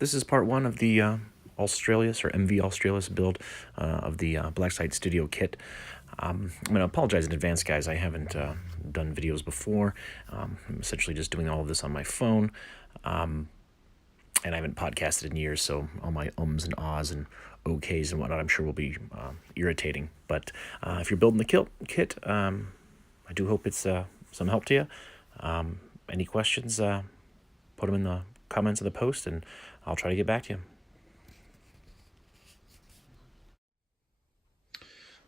This is part one of the Australis or MV Australis build of the Blacksite Studio kit. I'm going to apologize in advance, guys. I haven't done videos before. I'm essentially just doing all of this on my phone. And I haven't podcasted in years, so all my ums and ahs and okays and whatnot I'm sure will be irritating. But if you're building the kit, I do hope it's some help to you. Any questions, put them in the comments of the post, and I'll try to get back to you.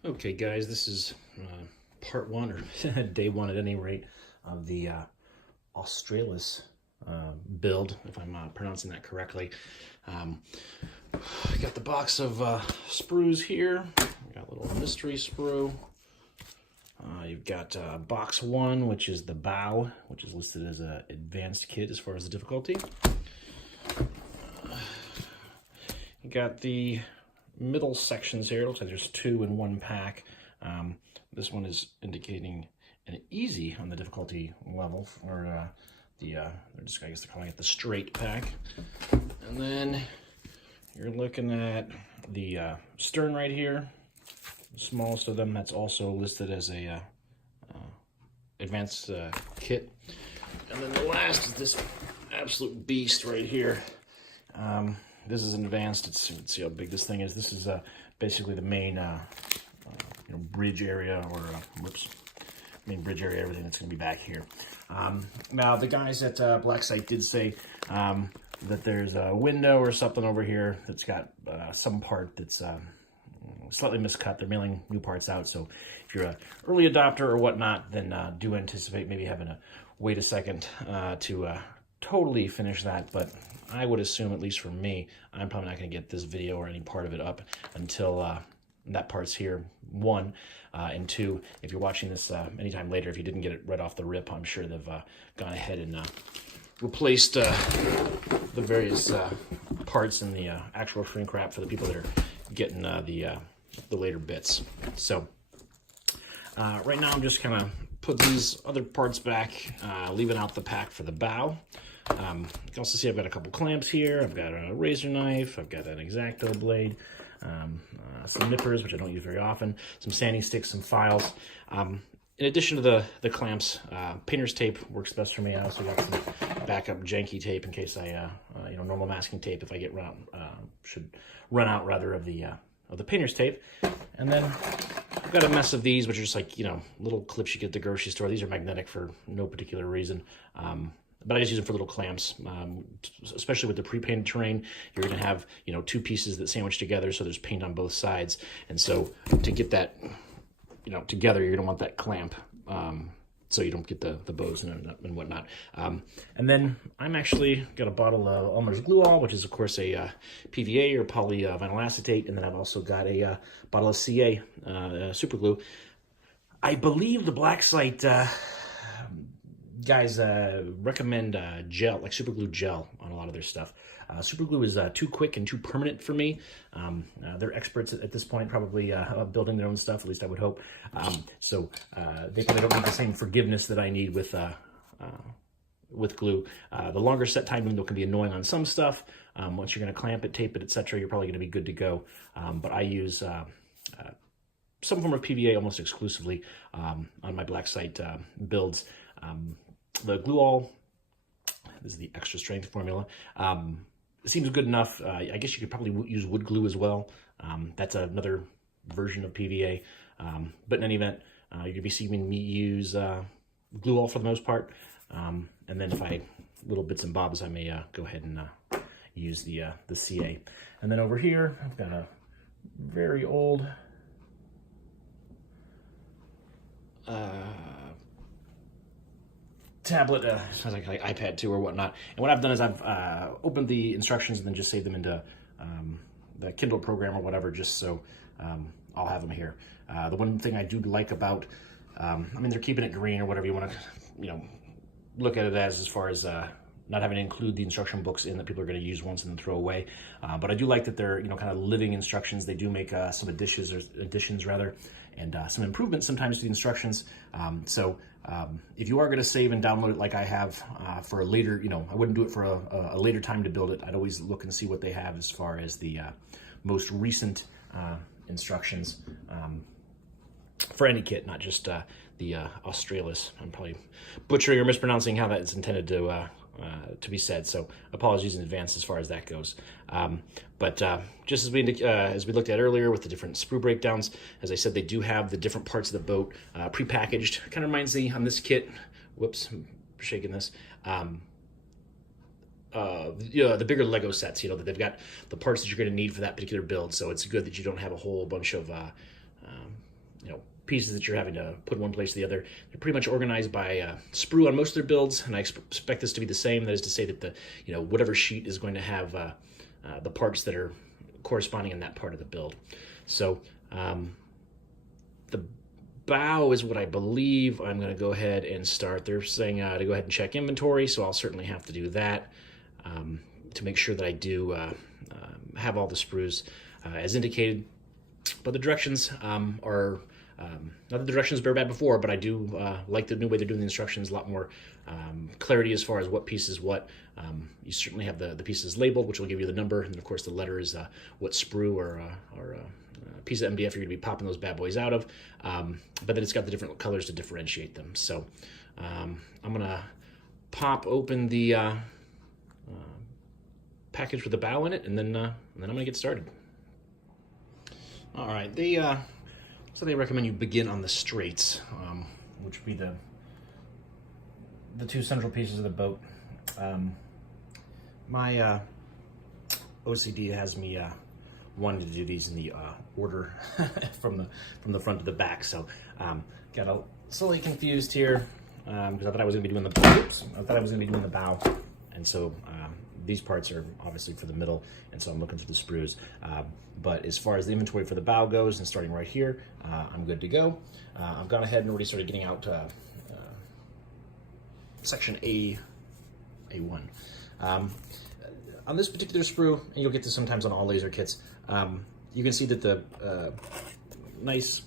Okay, guys, this is part one, or day one at any rate, of the Australis build, if I'm pronouncing that correctly. I got the box of sprues here. We got a little mystery sprue. You've got box one, which is the bow, which is listed as an advanced kit as far as the difficulty. You got the middle sections here. It looks like there's 2 in 1 pack. This one is indicating an easy on the difficulty level, or I guess they're calling it the straight pack. And then you're looking at the stern right here, the smallest of them. That's also listed as a advanced kit. And then the last is this absolute beast right here. This is an advanced. Let's see how big this thing is. This is basically the main bridge area, or main bridge area, everything that's going to be back here. Now, the guys at Blacksite did say that there's a window or something over here that's got some part that's slightly miscut. They're mailing new parts out, so if you're an early adopter or whatnot, then do anticipate maybe having to wait a second to totally finish that. But I would assume, at least for me, I'm probably not going to get this video or any part of it up until that part's here, 1. And 2, if you're watching this anytime later, if you didn't get it right off the rip, I'm sure they've gone ahead and replaced the various parts in the actual shrink wrap for the people that are getting the later bits. So right now I'm just kind of put these other parts back, leaving out the pack for the bow. You can also see I've got a couple clamps here. I've got a razor knife. I've got an X-Acto blade. Some nippers, which I don't use very often, some sanding sticks, some files. In addition to the clamps, painter's tape works best for me. I also got some backup janky tape in case I, normal masking tape if I get should run out rather of the painter's tape. And then I've got a mess of these, which are just like little clips you get at the grocery store. These are magnetic for no particular reason. But I just use them for little clamps, especially with the pre-painted terrain. You're going to have, 2 pieces that sandwich together, so there's paint on both sides. And so to get that, together, you're going to want that clamp, so you don't get the bows and whatnot. And then I'm actually got a bottle of Elmer's Glue All, which is, of course, a PVA or polyvinyl acetate. And then I've also got a bottle of CA super glue. I believe the Blacksite guys recommend gel, like super glue gel, on a lot of their stuff. Super glue is too quick and too permanent for me. They're experts at this point, probably building their own stuff, at least I would hope. So they probably don't need the same forgiveness that I need with glue. The longer set time window can be annoying on some stuff. Once you're going to clamp it, tape it, etc., you're probably going to be good to go. But I use some form of PVA almost exclusively on my Blacksite builds. The Glue All, this is the extra strength formula. It seems good enough. I guess you could probably use wood glue as well. That's another version of PVA. But in any event, you're going to be seeing me use Glue All for the most part. And then if little bits and bobs, I may go ahead and use the CA. And then over here, I've got a very old tablet, sounds like iPad 2 or whatnot. And what I've done is I've opened the instructions and then just saved them into the Kindle program or whatever, just so I'll have them here. The one thing I do like about, they're keeping it green or whatever you want to, look at it as far as not having to include the instruction books in that people are going to use once and then throw away. But I do like that they're, kind of living instructions. They do make some additions rather, and some improvements sometimes to the instructions. So if you are going to save and download it like I have for a later, I wouldn't do it for a later time to build it. I'd always look and see what they have as far as the most recent instructions for any kit, not just the Australis. I'm probably butchering or mispronouncing how that's intended to be said, so apologies in advance as far as that goes. But just as we looked at earlier with the different sprue breakdowns, as I said, they do have the different parts of the boat pre-packaged. Kind of reminds me on this kit, whoops, I'm shaking this, the bigger Lego sets, that they've got the parts that you're going to need for that particular build, so it's good that you don't have a whole bunch of pieces that you're having to put one place or the other. They're pretty much organized by sprue on most of their builds, and I expect this to be the same. That is to say that the whatever sheet is going to have the parts that are corresponding in that part of the build. So the bow is what I believe I'm going to go ahead and start. They're saying to go ahead and check inventory, so I'll certainly have to do that to make sure that I do have all the sprues as indicated. But the directions are not that the directions were bad before, but I do like the new way they're doing the instructions. A lot more clarity as far as what piece is what. You certainly have the pieces labeled, which will give you the number, and of course the letter is what sprue or piece of MDF you're going to be popping those bad boys out of. But then it's got the different colors to differentiate them. So I'm going to pop open the package with the bow in it, and then I'm going to get started. All right, so they recommend you begin on the straights, which would be the two central pieces of the boat. My OCD has me wanting to do these in the order from the front to the back, so got a slightly confused here because I thought I was going to be doing the bow, and so these parts are obviously for the middle, and so I'm looking for the sprues. But as far as the inventory for the bow goes, and starting right here, I'm good to go. I've gone ahead and already started getting out section A1. On this particular sprue, and you'll get this sometimes on all laser kits, you can see that the nice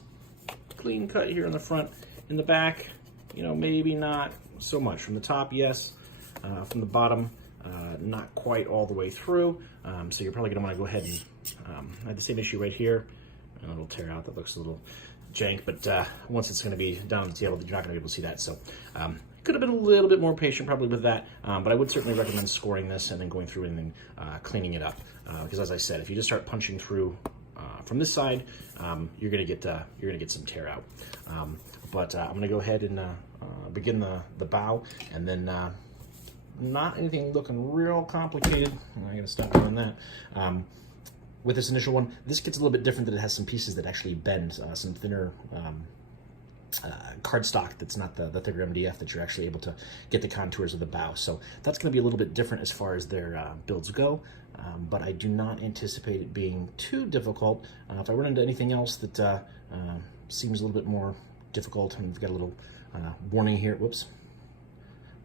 clean cut here in the front. In the back, maybe not so much. From the top, yes. From the bottom, not quite all the way through. So you're probably going to want to go ahead and I have the same issue right here. And it'll tear out. That looks a little jank, but once it's going to be down on the table, you're not going to be able to see that. So could have been a little bit more patient probably with that, but I would certainly recommend scoring this and then going through and then cleaning it up. Because as I said, if you just start punching through from this side, you're going to get some tear out. But I'm going to go ahead and begin the bow, and then not anything looking real complicated. I'm going to stop doing that. With this initial one, this gets a little bit different, that it has some pieces that actually bend, some thinner cardstock that's not the thicker MDF, that you're actually able to get the contours of the bow. So that's going to be a little bit different as far as their builds go, but I do not anticipate it being too difficult. If I run into anything else that seems a little bit more difficult, and we've got a little warning here,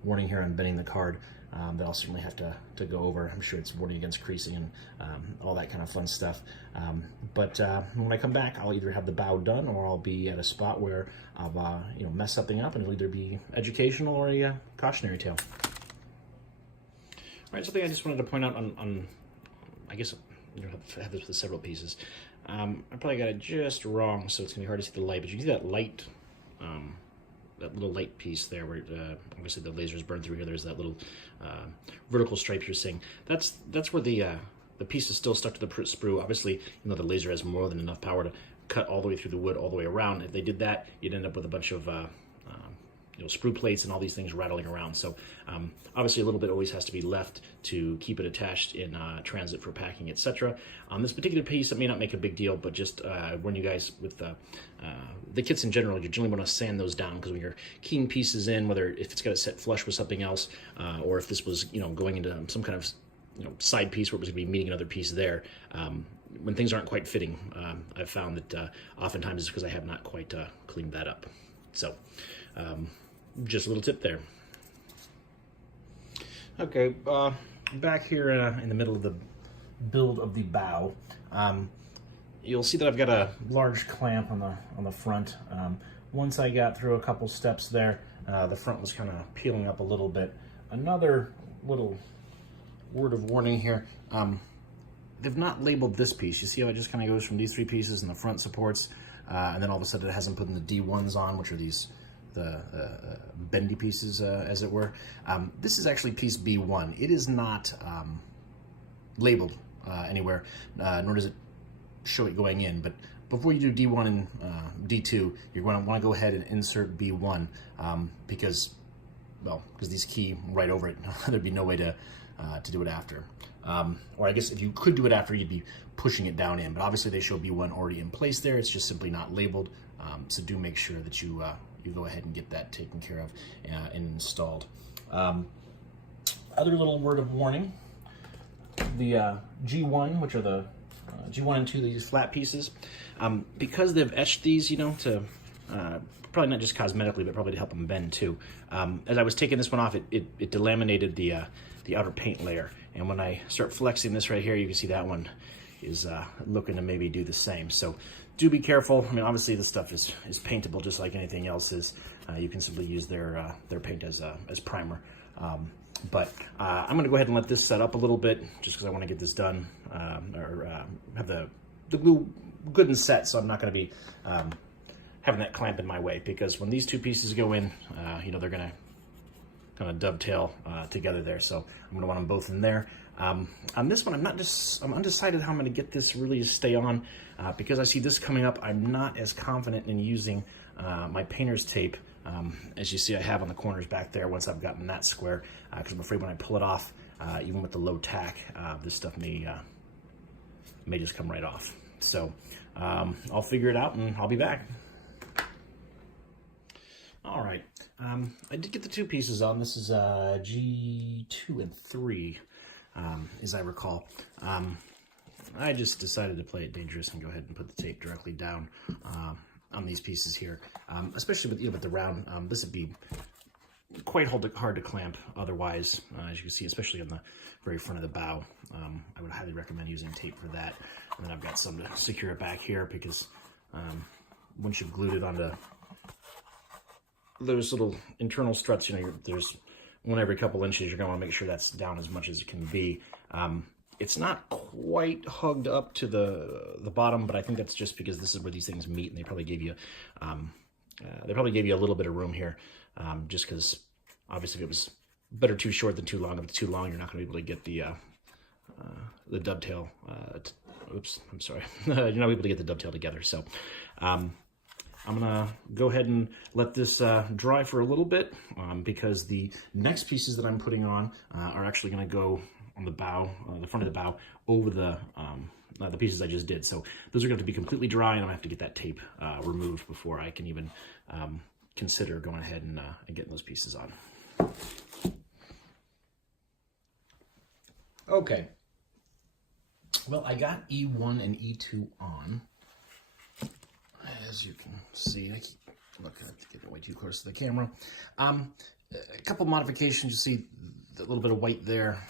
warning here on bending the card, that I'll certainly have to go over. I'm sure it's warning against creasing and all that kind of fun stuff. But when I come back, I'll either have the bow done, or I'll be at a spot where I'll mess something up, and it'll either be educational or a cautionary tale. All right, something I just wanted to point out on I guess I have this with several pieces. I probably got it just wrong, so it's gonna be hard to see the light, but you can see that light, that little light piece there where obviously the lasers burn through here. There's that little vertical stripe you're seeing. That's where the piece is still stuck to the sprue. Obviously, the laser has more than enough power to cut all the way through the wood, all the way around. If they did that, you'd end up with a bunch of sprue plates and all these things rattling around. So obviously a little bit always has to be left to keep it attached in transit for packing, etc. On this particular piece, it may not make a big deal, but just warn you guys with the kits in general, you generally want to sand those down, because when you're keying pieces in, whether if it's got it set flush with something else, or if this was going into some kind of side piece where it was going to be meeting another piece there, when things aren't quite fitting, I've found that oftentimes it's because I have not quite cleaned that up. So just a little tip there. Okay, back here in the middle of the build of the bow, you'll see that I've got a large clamp on the front. Once I got through a couple steps there, the front was kind of peeling up a little bit. Another little word of warning here. They've not labeled this piece. You see how it just kind of goes from these three pieces and the front supports, and then all of a sudden it hasn't put in the D1s on, which are the bendy pieces, as it were. This is actually piece B1. It is not labeled anywhere, nor does it show it going in. But before you do D1 and D2, you're going to want to go ahead and insert B1 because these key right over it. There'd be no way to do it after. Or I guess if you could do it after, you'd be pushing it down in. But obviously they show B1 already in place there. It's just simply not labeled. So do make sure that you go ahead and get that taken care of and installed. Other little word of warning, the G1, which are the G1 and 2, these flat pieces, because they've etched these, to probably not just cosmetically, but probably to help them bend too. As I was taking this one off, it delaminated the outer paint layer. And when I start flexing this right here, you can see that one is looking to maybe do the same. So do be careful. I mean, obviously this stuff is paintable just like anything else is. You can simply use their paint as primer. But I'm gonna go ahead and let this set up a little bit just because I want to get this done, have the glue good and set, so I'm not gonna be having that clamp in my way, because when these two pieces go in, they're gonna kind of dovetail together there. So I'm gonna want them both in there. On this one, I'm undecided how I'm gonna get this really to stay on, because I see this coming up. I'm not as confident in using my painter's tape, as you see I have on the corners back there once I've gotten that square, because I'm afraid when I pull it off, even with the low tack, this stuff may just come right off. So I'll figure it out and I'll be back. All right, I did get the two pieces on. This is G2 and 3, as I recall. I just decided to play it dangerous and go ahead and put the tape directly down on these pieces here, especially with the round. This would be quite hard to clamp otherwise, as you can see, especially on the very front of the bow. I would highly recommend using tape for that. And then I've got some to secure it back here, because once you've glued it onto those little internal struts, there's one every couple inches. You're going to want to make sure that's down as much as it can be. It's not quite hugged up to the bottom, but I think that's just because this is where these things meet, and they probably gave you a little bit of room here, just because obviously if it was better too short than too long. If it's too long, you're not going to be able to get the dovetail. Oops, I'm sorry. You're not able to get the dovetail together. So I'm gonna go ahead and let this dry for a little bit, because the next pieces that I'm putting on are actually gonna go on the bow, the front of the bow, over the pieces I just did. So those are going to be completely dry, and I'm gonna have to get that tape removed before I can even consider going ahead and getting those pieces on. Okay. Well, I got E1 and E2 on. As you can see, I keep looking at getting way too close to the camera. A couple modifications. You see a little bit of white there,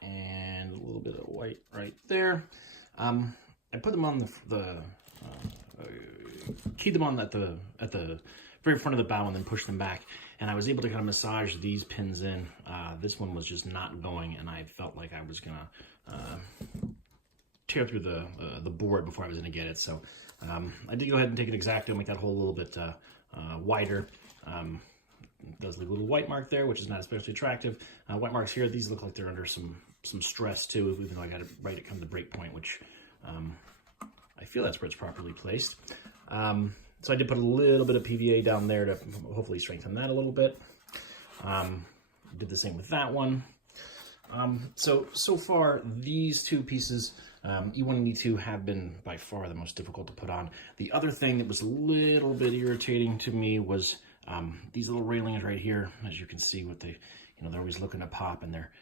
and a little bit of white right there. I put them on keyed them on at the very front of the bow, and then pushed them back. And I was able to kind of massage these pins in. This one was just not going, and I felt like I was gonna tear through the board before I was gonna get it. So I did go ahead and take an X-Acto, make that hole a little bit wider. It does leave a little white mark there, which is not especially attractive. White marks here, these look like they're under some stress too, even though I got it right at kind of the break point, which I feel that's where it's properly placed. So I did put a little bit of PVA down there to hopefully strengthen that a little bit. Did the same with that one. So far, these two pieces, E1 and E2, have been by far the most difficult to put on. The other thing that was a little bit irritating to me was these little railings right here. As you can see, what they're always looking to pop, and they're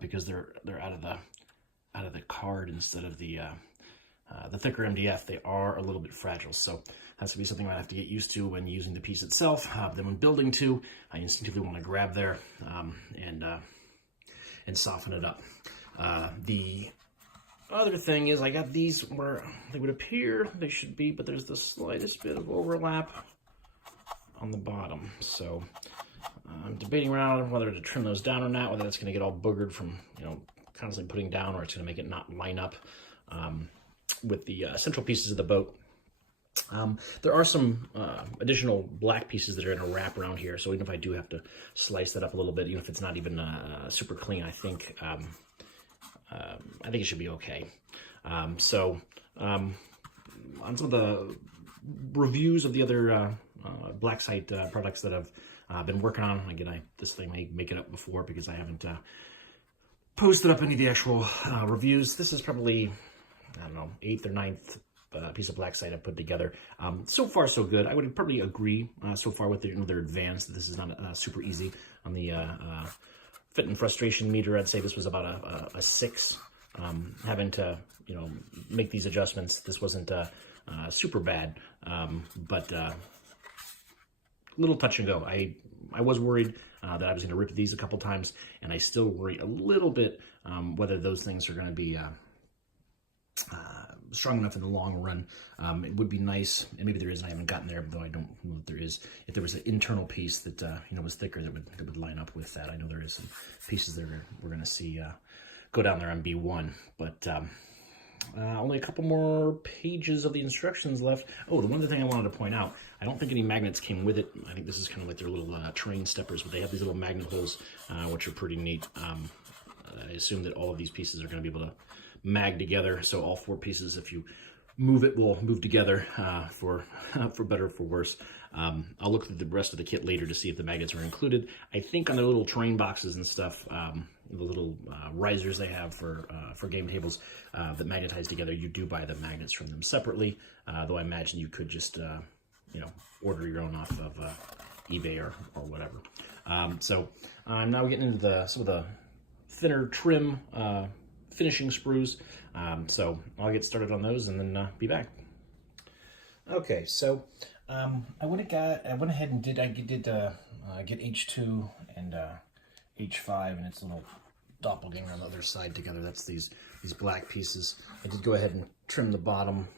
because they're out of the card instead of the thicker MDF. They are a little bit fragile, so that's gonna be something I have to get used to when using the piece itself. Then when building too, I instinctively want to grab there and and soften it up. The other thing is I got these where they would appear they should be, but there's the slightest bit of overlap on the bottom. So I'm debating around whether to trim those down or not, whether that's going to get all boogered from, constantly putting down, or it's going to make it not line up with the central pieces of the boat. There are some additional black pieces that are going to wrap around here, so even if I do have to slice that up a little bit, even if it's not even super clean, I think it should be okay. On some of the reviews of the other black site products that I've been working on, again, this thing may make it up before because I haven't posted up any of the actual reviews. This is probably, I don't know, 8th or 9th piece of black site I put together. So far, so good. I would probably agree so far with their advanced. This is not super easy. On the fit and frustration meter, I'd say this was about a 6. Having to, make these adjustments, this wasn't super bad, but little touch and go. I was worried that I was going to rip these a couple times, and I still worry a little bit whether those things are going to be strong enough in the long run. It would be nice, and maybe there is, and I haven't gotten there, though I don't know if there is, if there was an internal piece that was thicker that would line up with that. I know there is some pieces that we're going to see go down there on B1, but only a couple more pages of the instructions left. Oh, the one other thing I wanted to point out, I don't think any magnets came with it. I think this is kind of like their little terrain steppers, but they have these little magnet holes, which are pretty neat. I assume that all of these pieces are going to be able to mag together, so all 4 pieces, if you move it, will move together for better or for worse. I'll look at the rest of the kit later to see if the magnets are included. I think on their little terrain boxes and stuff, the little risers they have for game tables that magnetize together, you do buy the magnets from them separately, though I imagine you could just order your own off of eBay or whatever. So I'm now getting into some of the thinner trim finishing sprues, so I'll get started on those and then be back. Okay, so I went ahead and did get H2 and H5 and its little doppelganger on the other side together. That's these black pieces. I did go ahead and trim the bottom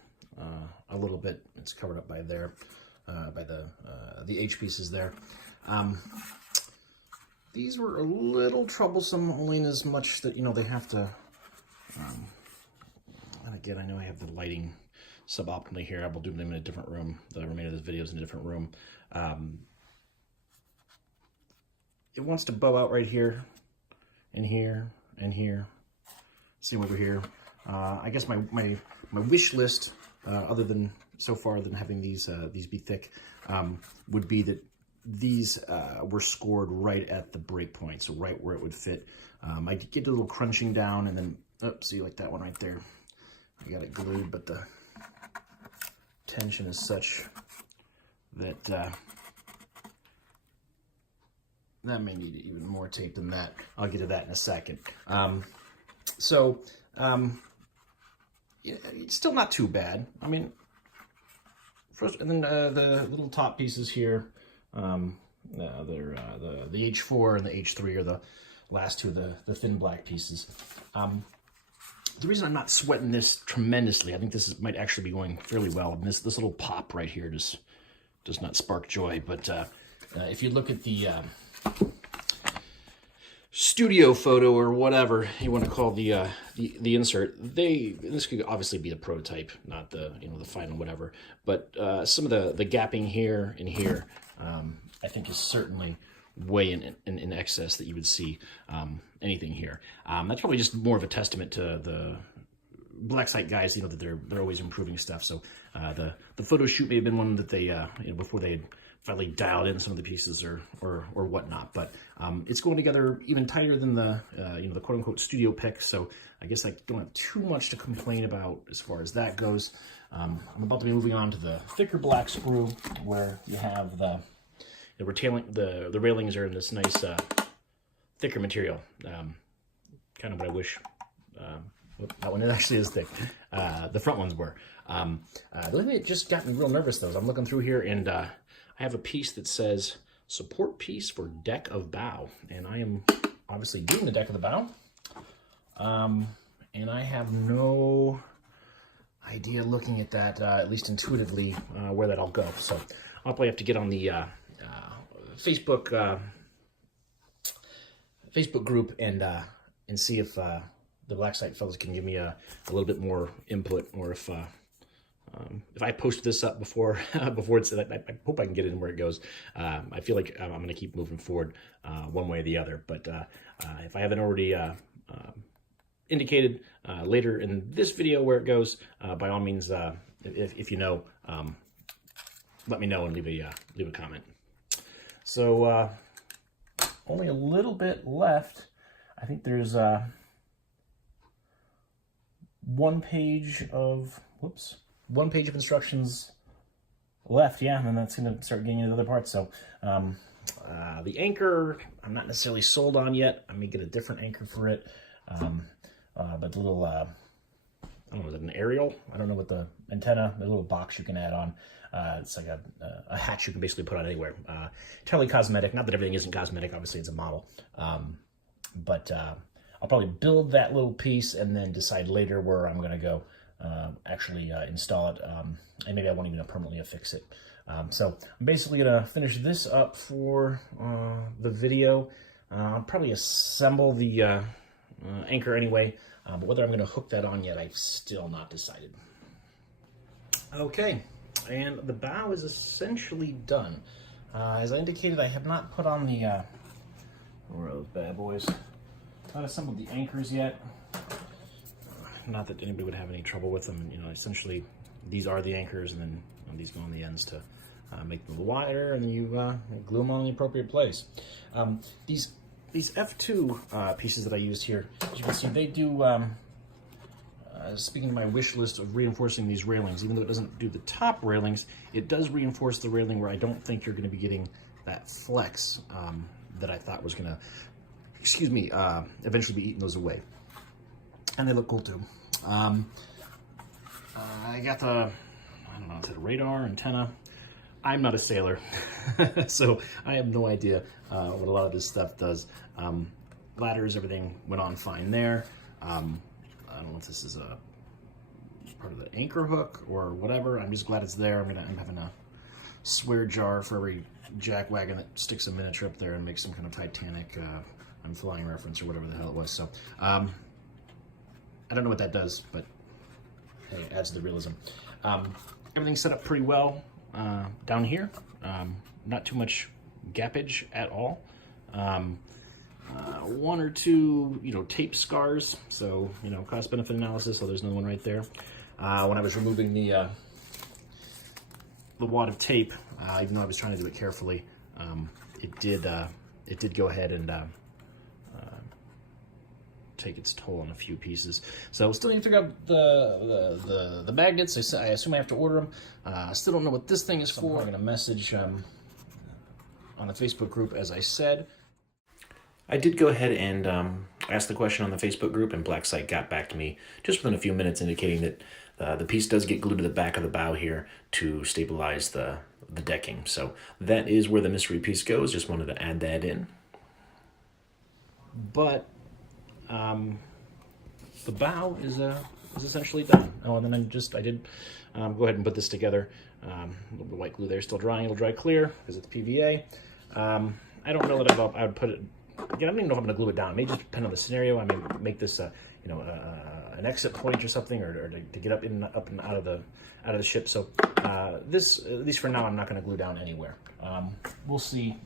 a little bit. It's covered up by there, by the H pieces there. These were a little troublesome, only in as much that they have to. And again, I know I have the lighting suboptimally here. I will do them in a different room. The remainder of this video is in a different room. It wants to bow out right here, and here, and here. Same over here. I guess my wish list, other than so far than having these be thick, would be that these were scored right at the break point, so right where it would fit. I get a little crunching down, and then, see, like that one right there. I got it glued, but the tension is such that that may need even more tape than that. I'll get to that in a second. It's still not too bad. I mean, first, and then the little top pieces here, they're the H4 and the H3 are the last two of the thin black pieces. The reason I'm not sweating this tremendously, I think this might actually be going fairly well. And this little pop right here does not spark joy. But if you look at the studio photo or whatever you want to call the insert, this could obviously be the prototype, not the the final whatever. But some of the gapping here and here, I think is certainly way in excess that you would see anything here. That's probably just more of a testament to the black site guys, that they're always improving stuff. So the photo shoot may have been one that they before they had finally dialed in some of the pieces or whatnot. But it's going together even tighter than the the quote unquote studio pick. So I guess I don't have too much to complain about as far as that goes. I'm about to be moving on to the thicker black sprue, where you have the railings are in this nice thicker material. Kind of what I wish. That one actually is thick. The front ones were. The only thing that just got me real nervous though is I'm looking through here and I have a piece that says support piece for deck of bow, and I am obviously doing the deck of the bow. And I have no idea looking at that, at least intuitively, where that all go. So I'll probably have to get on the Facebook group and see if the Black Site fellas can give me a little bit more input, or if I post this up before it's, I hope I can get it in where it goes. I feel like I'm going to keep moving forward one way or the other, but if I haven't already indicated later in this video where it goes, by all means, if you know, let me know and leave a comment. So only a little bit left. I think there's one page of instructions left, yeah, and then that's going to start getting into the other parts. So the anchor, I'm not necessarily sold on yet. I may get a different anchor for it. But the little, I don't know, is it an aerial? I don't know what the antenna, the little box you can add on. It's like a hatch you can basically put on anywhere. Entirely cosmetic. Not that everything isn't cosmetic. Obviously, it's a model. But I'll probably build that little piece and then decide later where I'm going to go actually install it. And maybe I won't even permanently affix it. So I'm basically going to finish this up for the video. I'll probably assemble the anchor anyway, but whether I'm going to hook that on yet, I've still not decided. Okay, and the bow is essentially done. As I indicated, I have not put on the, where are those bad boys? Not assembled the anchors yet. Not that anybody would have any trouble with them. You know, essentially, these are the anchors, and then these go on the ends to make them a little wider, and then you glue them on the appropriate place. These F2 pieces that I used here, as you can see, they do, speaking of my wish list of reinforcing these railings, even though it doesn't do the top railings, it does reinforce the railing where I don't think you're going to be getting that flex that I thought was going to, eventually be eating those away. And they look cool too. I got the, I don't know, is it a radar, antenna? I'm not a sailor, so I have no idea what a lot of this stuff does. Ladders, everything went on fine there. I don't know if this is a part of the anchor hook or whatever. I'm just glad it's there. I'm having a swear jar for every jack wagon that sticks a miniature up there and makes some kind of Titanic I'm flying reference or whatever the hell it was. So I don't know what that does, but hey, it adds to the realism. Everything's set up pretty well down here. Not too much gappage at all. One or two, tape scars. So, cost-benefit analysis. So there's another one right there. When I was removing the wad of tape, even though I was trying to do it carefully, it did go ahead and take its toll on a few pieces. So still need to figure out the magnets. I assume I have to order them. I still don't know what this thing is for. I'm going to message on the Facebook group, as I said. I did go ahead and ask the question on the Facebook group, and Black Site got back to me just within a few minutes, indicating that the piece does get glued to the back of the bow here to stabilize the decking. So that is where the mystery piece goes. Just wanted to add that in. But the bow is essentially done. Oh, and then I did go ahead and put this together. A little bit of white glue there, still drying. It'll dry clear because it's PVA. I don't know that I would put it. Again, I don't even know if I'm going to glue it down. It may just depend on the scenario. I may make this an exit point or something, or to get up and out of the ship. So this, at least for now, I'm not going to glue down anywhere. We'll see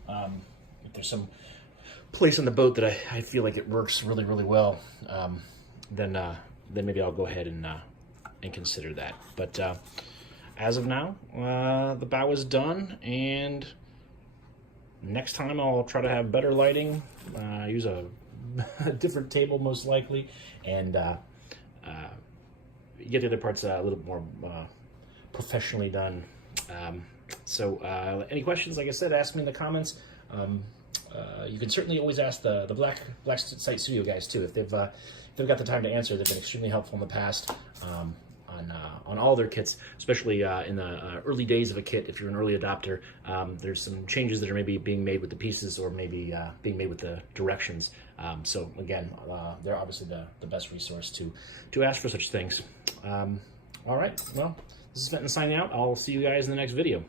if there's some place on the boat that I feel like it works really, really well. Then maybe I'll go ahead and consider that. But as of now, the bow is done, and next time I'll try to have better lighting, use a different table most likely, and get the other parts a little more professionally done. So any questions, like I said, ask me in the comments. You can certainly always ask the Black Site Studio guys too. If they've got the time to answer, they've been extremely helpful in the past on all their kits, especially in the early days of a kit. If you're an early adopter, there's some changes that are maybe being made with the pieces, or maybe being made with the directions So again, they're obviously the best resource to ask for such things. All right, well, this is Fenton signing out. I'll see you guys in the next video.